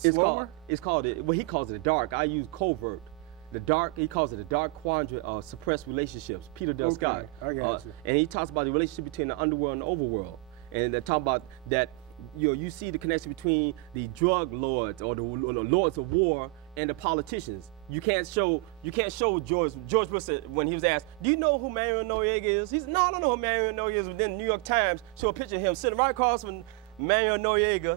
slower? It's called it. Well, he calls it a dark. I use covert. The dark. He calls it the dark quadrant of suppressed relationships. Peter Del Scott. I got you. And he talks about the relationship between the underworld and the overworld, and they talk about that. You see the connection between the drug lords or the lords of war and the politicians. You can't show George Bush said, when he was asked, "Do you know who Mario Noriega is?" He said, "No, I don't know who Mario Noriega is." But then the New York Times show a picture of him sitting right across from Mario Noriega,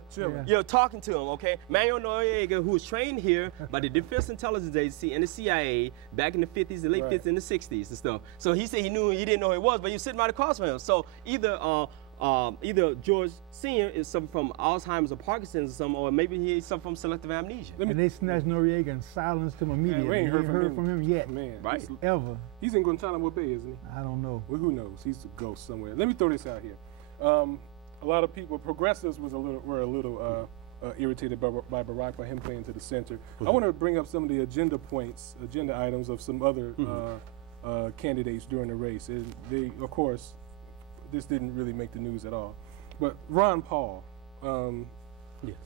talking to him. Okay, Mario Noriega, who was trained here by the Defense Intelligence Agency and the CIA back in the 50s, the late 50s, and the 60s and stuff. So he said he didn't know who he was, but he was sitting right across from him. So either George Sr. is suffering from Alzheimer's or Parkinson's or something, or maybe he's suffering from selective amnesia. And they snatched Noriega and silenced him immediately. We ain't heard from him yet. Man, right? Ever. He's in Guantanamo Bay, isn't he? I don't know. Well, who knows? He's a ghost somewhere. Let me throw this out here. A lot of people, progressives, were a little irritated by Barack, by him playing to the center. I want to bring up some of the agenda items of some other candidates during the race. And they, of course, this didn't really make the news at all. But Ron Paul, a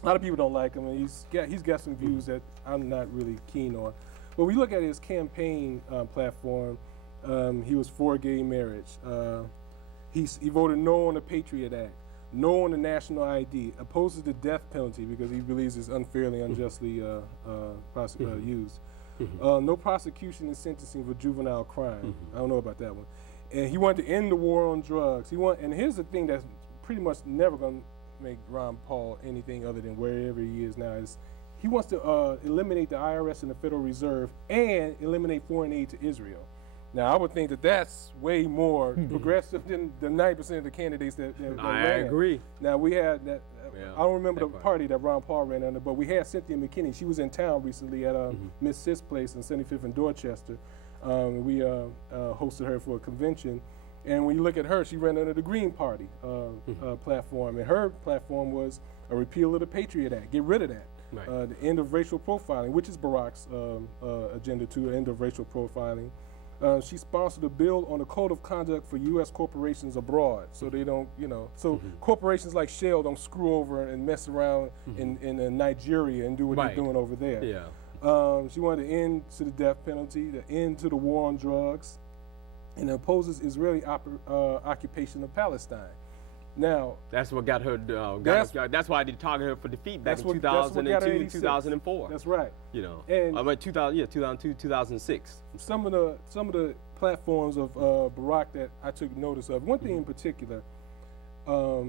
lot of people don't like him, and he's got some views that I'm not really keen on. But we look at his campaign platform. He was for gay marriage. He voted no on the Patriot Act, no on the national ID, opposes the death penalty because he believes it's unfairly, unjustly used. No prosecution and sentencing for juvenile crime. I don't know about that one. And he wanted to end the war on drugs. And here's the thing that's pretty much never going to make Ron Paul anything other than wherever he is now, is he wants to eliminate the IRS and the Federal Reserve and eliminate foreign aid to Israel. Now, I would think that that's way more progressive than the 90% of the candidates that I ran. agree. Now, we had that, I don't remember the party that Ron Paul ran under, but we had Cynthia McKinney. She was in town recently at Miss Sis Place in 75th and Dorchester. We hosted her for a convention, and when you look at her, she ran under the Green Party platform, and her platform was a repeal of the Patriot Act, get rid of that, the end of racial profiling, which is Barack's agenda too, the end of racial profiling. She sponsored a bill on a code of conduct for U.S. corporations abroad, so they don't, corporations like Shell don't screw over and mess around in Nigeria and do what they're doing over there. She wanted to end to the death penalty, the end to the war on drugs, and opposes Israeli occupation of Palestine. Now, that's what got her. That's why they targeted her for defeat back in 2002, 2004. That's right. And 2002, 2006. Some of the platforms of Barack that I took notice of. One thing in particular. Let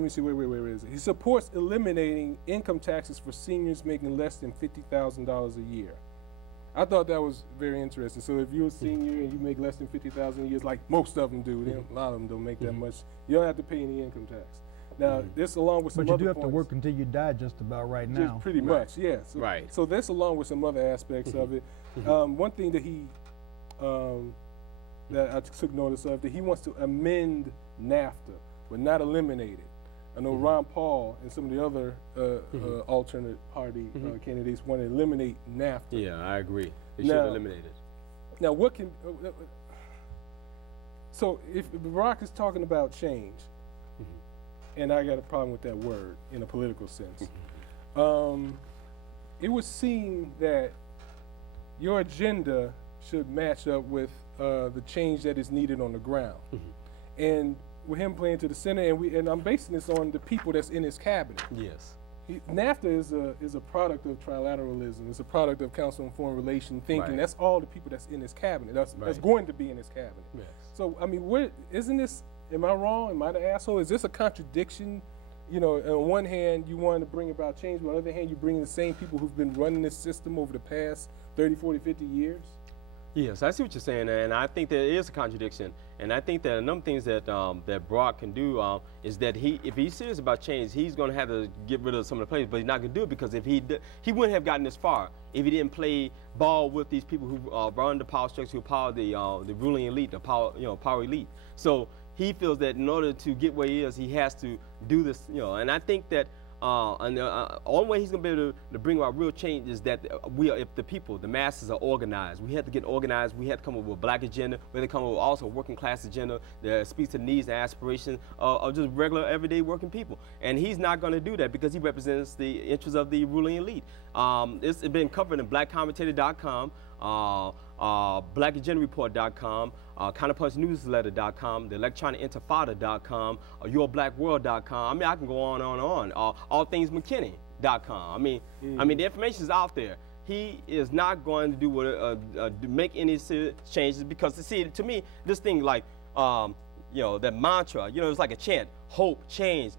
me see, where is it? He supports eliminating income taxes for seniors making less than $50,000 a year. I thought that was very interesting. So if you're a senior and you make less than $50,000 a year, like most of them do, a lot of them don't make that much, you don't have to pay any income tax. Now, this along with some other But you do have points, to work until you die just about right now. just pretty much, yeah. So, so this along with some other aspects of it. One thing that he, that I took notice of, that he wants to amend NAFTA, but not eliminate it. I know Ron Paul and some of the other alternate party candidates want to eliminate NAFTA. Yeah, I agree. They should eliminate it. Now, what can... so if Barack is talking about change, and I got a problem with that word in a political sense, it would seem that your agenda should match up with the change that is needed on the ground. And with him playing to the center, and I'm basing this on the people that's in his cabinet. Yes. NAFTA is a product of trilateralism. It's a product of Council on Foreign Relations thinking. That's all the people that's in his cabinet. That's going to be in his cabinet. Yes. So I mean, isn't this? Am I wrong? Am I the asshole? Is this a contradiction? On one hand, you want to bring about change, but on the other hand, you bring the same people who've been running this system over the past 30, 40, 50 years. Yes, I see what you're saying, and I think there is a contradiction. And I think that a number of things that that Barack can do is that if he's serious about change, he's going to have to get rid of some of the players, but he's not going to do it because if he wouldn't have gotten this far if he didn't play ball with these people who run the power structure, who power the ruling elite, the power elite. So he feels that in order to get where he is, he has to do this, and I think that And the only way he's going to be able to bring about real change is that if the people, the masses are organized. We have to get organized. We have to come up with a black agenda. We have to come up with also a working class agenda that speaks to the needs and aspirations of just regular, everyday working people. And he's not going to do that because he represents the interests of the ruling elite. It's been covered in blackcommentator.com, blackagendareport.com, counterpunchnewsletter.com, the electronicintifada.com, yourblackworld.com. I mean, I can go on and on. Allthingsmckinney.com. I mean, the information is out there. He is not going to do what make any changes because, see, to me, this thing like, that mantra, it's like a chant: hope, change.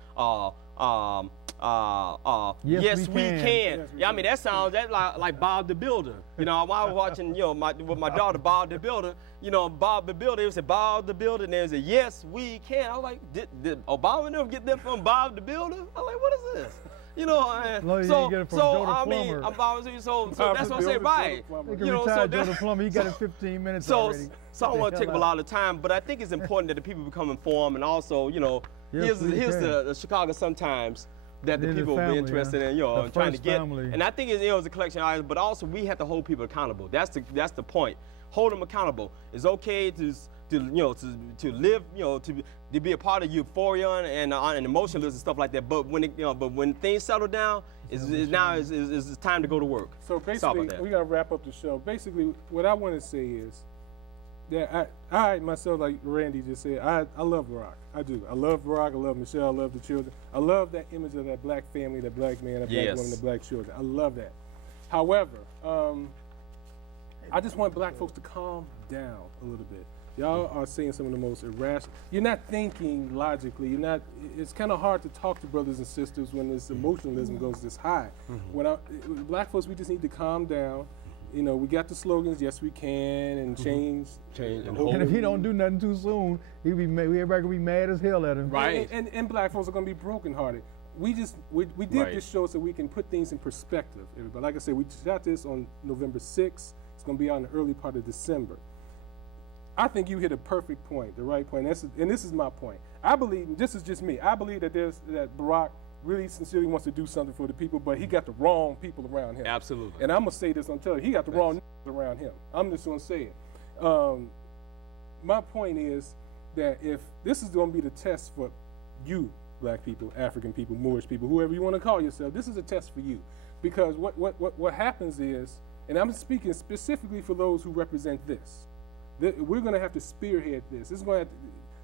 Yes, we can. Yeah, I mean that sounds like Bob the Builder. When I was watching, with my daughter, Bob the Builder. Bob the Builder. It was a Bob the Builder, and there was a yes, we can. I was like, did Obama never get that from Bob the Builder? I'm like, what is this? So that's what I say, right? Joe Plumber, he got it 15 minutes already. So I don't want to take up a lot of time, but I think it's important that the people become informed, and also, here's the Chicago Sun-Times that the people will be interested in, trying to get. Family. And I think it's a collection of items, but also we have to hold people accountable. That's the point. Hold them accountable. It's okay to live, to be a part of euphoria and emotionalism and stuff like that. But when things settle down, it's time to go to work. So basically, we're gonna wrap up the show. Basically, what I want to say is that I myself, like Randy just said, I love Barack. I do. I love Barack. I love Michelle. I love the children. I love that image of that black family, that black man, that black woman, the black children. I love that. However, I just want black folks to calm down a little bit. Y'all are saying some of the most irrational. You're not thinking logically. You're not. It's kind of hard to talk to brothers and sisters when this emotionalism goes this high. When black folks, we just need to calm down. We got the slogans, yes we can, and change. And if he don't do nothing too soon, everybody gonna be mad as hell at him. Right. And black folks are gonna be brokenhearted. We did this show so we can put things in perspective, everybody. Like I said, we shot this on November 6th. It's gonna be out in the early part of December. I think you hit a perfect point, the right point. And this is my point. I believe, this is just me, I believe that Barack really sincerely wants to do something for the people, but he got the wrong people around him. Absolutely. And I'm going to say this on television. He got the wrong around him. I'm just going to say it. My point is that if this is going to be the test for you, black people, African people, Moorish people, whoever you want to call yourself, this is a test for you. Because what happens is, and I'm speaking specifically for those who represent this, we're going to have to spearhead this.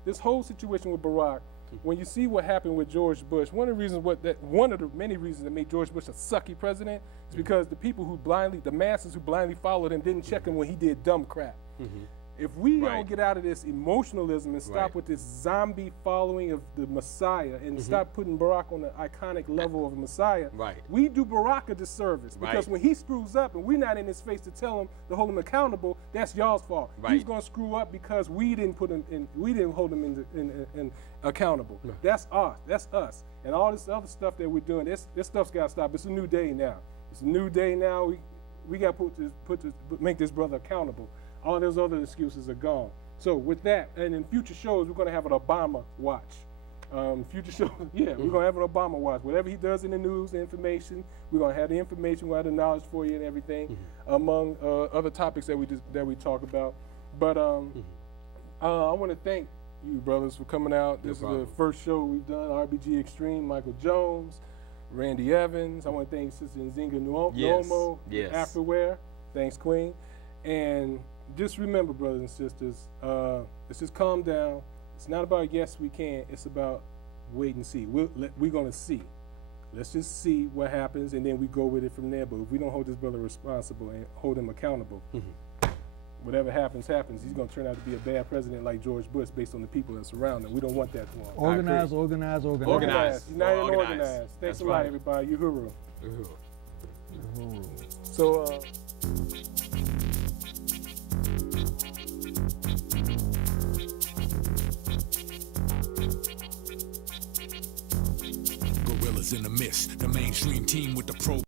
This whole situation with Barack, when you see what happened with George Bush, one of the many reasons that made George Bush a sucky president is because the masses who blindly followed him didn't check him when he did dumb crap. If we don't get out of this emotionalism and stop with this zombie following of the Messiah and stop putting Barack on the iconic level of a Messiah, we do Barack a disservice. Because when he screws up and we're not in his face to tell him, to hold him accountable, that's y'all's fault. He's going to screw up because we didn't hold him in accountable. That's us. And all this other stuff that we're doing, this stuff's got to stop. It's a new day now. It's a new day now. We got to make this brother accountable. All those other excuses are gone. So with that, and in future shows, we're going to have an Obama watch. Future shows, we're going to have an Obama watch. Whatever he does in the news, the information, we're going to have the information, we'll have the knowledge for you and everything, among other topics that we talk about. But I want to thank you, brothers, for coming out. This is the first show we've done, RBG Extreme, Michael Jones, Randy Evans. I want to thank Sister Nzinga Nuomo, Afterwear. Thanks, Queen. And just remember, brothers and sisters, let's just calm down. It's not about yes, we can. It's about wait and see. We're going to see. Let's just see what happens, and then we go with it from there. But if we don't hold this brother responsible and hold him accountable, whatever happens, happens. He's going to turn out to be a bad president like George Bush based on the people that surround him. We don't want that for him. Organize. United and organized. Thanks a lot, everybody. Uhuru. So, Gorillas in the mist, the mainstream team with the pro